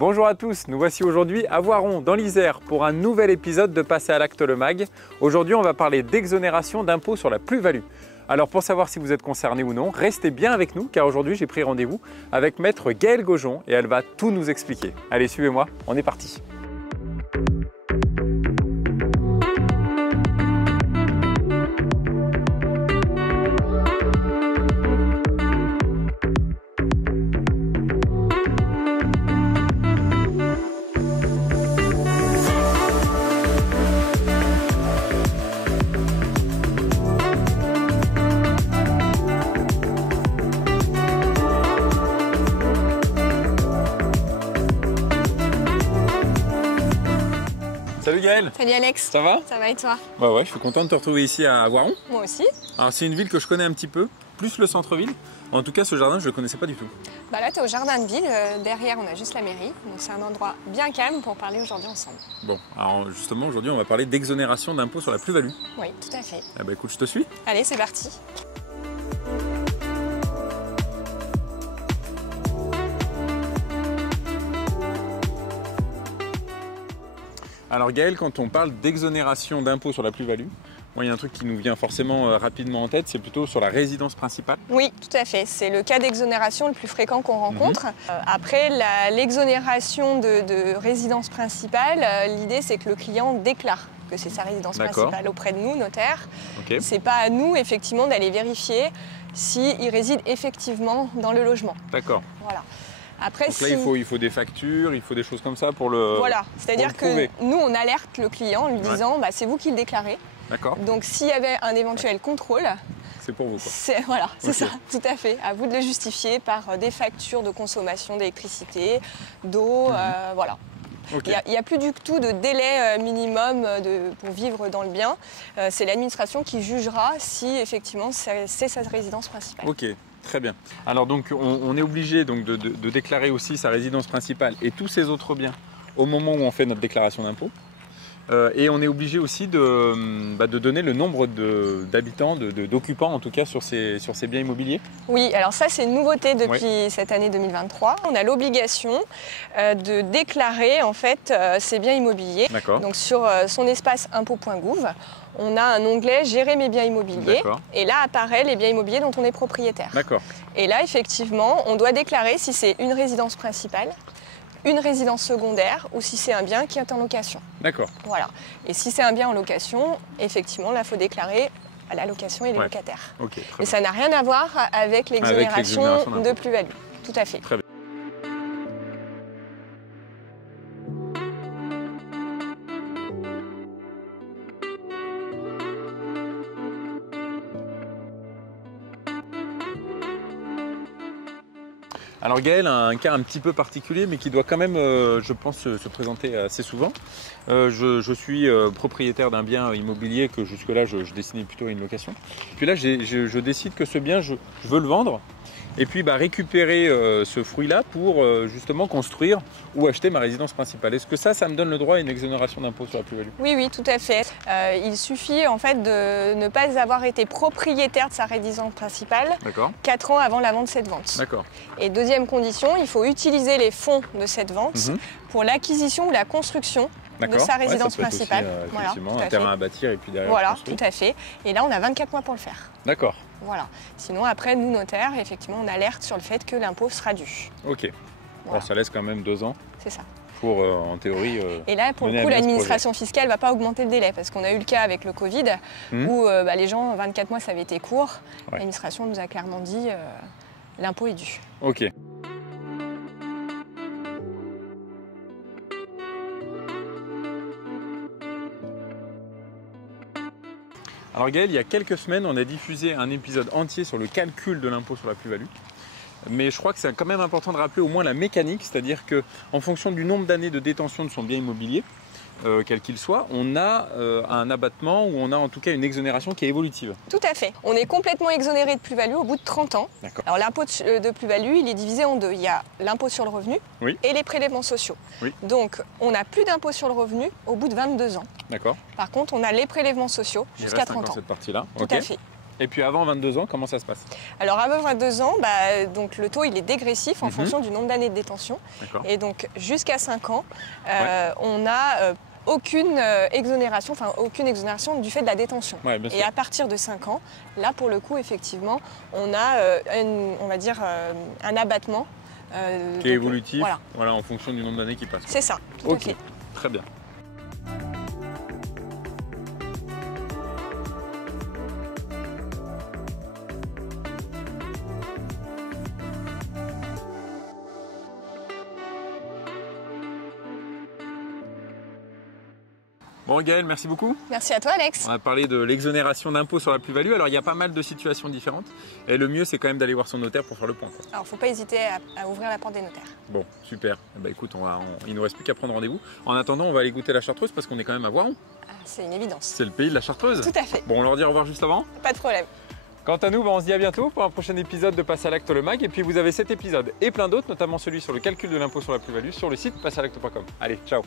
Bonjour à tous, nous voici aujourd'hui à Voiron, dans l'Isère, pour un nouvel épisode de Passer à l'acte le MAG. Aujourd'hui, on va parler d'exonération d'impôt sur la plus-value. Alors pour savoir si vous êtes concerné ou non, restez bien avec nous, car aujourd'hui j'ai pris rendez-vous avec maître Gaëlle Gaujon et elle va tout nous expliquer. Allez, suivez-moi, on est parti. Salut Gaëlle. Salut Alex. Ça va? Ça va et toi? Bah ouais, je suis content de te retrouver ici à Voiron. Moi aussi. Alors c'est une ville que je connais un petit peu, plus le centre-ville. En tout cas, ce jardin, je ne le connaissais pas du tout. Bah là, tu es au jardin de ville. Derrière, on a juste la mairie. Donc c'est un endroit bien calme pour parler aujourd'hui ensemble. Bon, alors justement, aujourd'hui, on va parler d'exonération d'impôt sur la plus-value. Oui, tout à fait. Ah bah écoute, je te suis. Allez, c'est parti. Alors Gaëlle, quand on parle d'exonération d'impôt sur la plus-value, moi il y a un truc qui nous vient forcément rapidement en tête, c'est plutôt sur la résidence principale. Oui, tout à fait. C'est le cas d'exonération le plus fréquent qu'on rencontre. Après, l'exonération de résidence principale, l'idée c'est que le client déclare que c'est sa résidence principale auprès de nous, notaire. Okay. C'est pas à nous, effectivement, d'aller vérifier s'il réside effectivement dans le logement. D'accord. Voilà. Après, donc là, il faut des factures, il faut des choses comme ça pour le Voilà, c'est-à-dire que nous, on alerte le client en lui disant bah, c'est vous qui le déclarez. D'accord. Donc s'il y avait un éventuel contrôle, c'est pour vous quoi. Voilà, c'est ça, tout à fait. À vous de le justifier par des factures de consommation d'électricité, d'eau, voilà. Okay. Il n'y a plus du tout de délai minimum pour vivre dans le bien. C'est l'administration qui jugera si effectivement c'est sa résidence principale. Ok. Très bien. Alors donc on est obligé donc, de déclarer aussi sa résidence principale et tous ses autres biens au moment où on fait notre déclaration d'impôt. Et on est obligé aussi de donner le nombre d'habitants, d'occupants en tout cas sur ces biens immobiliers. Oui, alors ça c'est une nouveauté depuis cette année 2023. On a l'obligation de déclarer en fait ces biens immobiliers. Donc sur son espace impôt.gouv, on a un onglet Gérer mes biens immobiliers et là apparaît les biens immobiliers dont on est propriétaire. Et là effectivement, on doit déclarer si c'est une résidence principale, une résidence secondaire ou si c'est un bien qui est en location. D'accord. Voilà. Et si c'est un bien en location, effectivement, là, il faut déclarer la location et les locataires. Okay, et ça n'a rien à voir avec l'exonération de plus-value. Tout à fait. Très bien. Alors Gaëlle a un cas un petit peu particulier mais qui doit quand même, je pense, se présenter assez souvent. Je suis propriétaire d'un bien immobilier que jusque-là je destinais plutôt à une location. Puis là je décide que ce bien je veux le vendre et puis récupérer ce fruit-là pour justement construire ou acheter ma résidence principale. Est-ce que ça me donne le droit à une exonération d'impôt sur la plus-value? Oui, oui, tout à fait. Il suffit en fait de ne pas avoir été propriétaire de sa résidence principale 4 ans avant la vente de cette vente. Et deuxième condition, il faut utiliser les fonds de cette vente pour l'acquisition ou la construction de sa résidence principale. Aussi, effectivement, un terrain à bâtir et puis derrière voilà, tout à fait. Et là, on a 24 mois pour le faire. D'accord. Voilà. Sinon, après, nous, notaires, effectivement, on alerte sur le fait que l'impôt sera dû. Ok. Voilà. Alors, ça laisse quand même 2 ans. C'est ça. Pour, en théorie, et là, pour le coup, l'administration fiscale ne va pas augmenter le délai parce qu'on a eu le cas avec le Covid où les gens, 24 mois, ça avait été court. L'administration nous a clairement dit l'impôt est dû. Ok. Alors Gaëlle, il y a quelques semaines, on a diffusé un épisode entier sur le calcul de l'impôt sur la plus-value. Mais je crois que c'est quand même important de rappeler au moins la mécanique, c'est-à-dire qu'en fonction du nombre d'années de détention de son bien immobilier, quel qu'il soit, on a un abattement ou on a en tout cas une exonération qui est évolutive. Tout à fait. On est complètement exonéré de plus-value au bout de 30 ans. Alors l'impôt de plus-value, il est divisé en deux. Il y a l'impôt sur le revenu et les prélèvements sociaux. Donc on n'a plus d'impôt sur le revenu au bout de 22 ans. Par contre, on a les prélèvements sociaux jusqu'à 30 ans. Cette partie-là. Tout à fait. Et puis avant 22 ans, comment ça se passe? Alors avant 22 ans, donc le taux il est dégressif en fonction du nombre d'années de détention. Et donc jusqu'à 5 ans, on n'a aucune exonération du fait de la détention. Et à partir de 5 ans, là pour le coup, effectivement, on a on va dire un abattement. Qui est évolutif, voilà, en fonction du nombre d'années qui passent. C'est ça, tout à fait. Très bien. Bon Gaëlle, merci beaucoup. Merci à toi Alex. On a parlé de l'exonération d'impôt sur la plus-value. Alors il y a pas mal de situations différentes. Et le mieux c'est quand même d'aller voir son notaire pour faire le point. Alors faut pas hésiter à ouvrir la porte des notaires. Bon, super. Écoute, il ne nous reste plus qu'à prendre rendez-vous. En attendant, on va aller goûter la Chartreuse parce qu'on est quand même à Voiron. C'est une évidence. C'est le pays de la Chartreuse. Tout à fait. Bon, on leur dit au revoir juste avant? Pas de problème. Quant à nous, on se dit à bientôt pour un prochain épisode de Passe à l'acte le mag. Et puis vous avez cet épisode et plein d'autres, notamment celui sur le calcul de l'impôt sur la plus-value sur le site passealacte.com. Allez, ciao.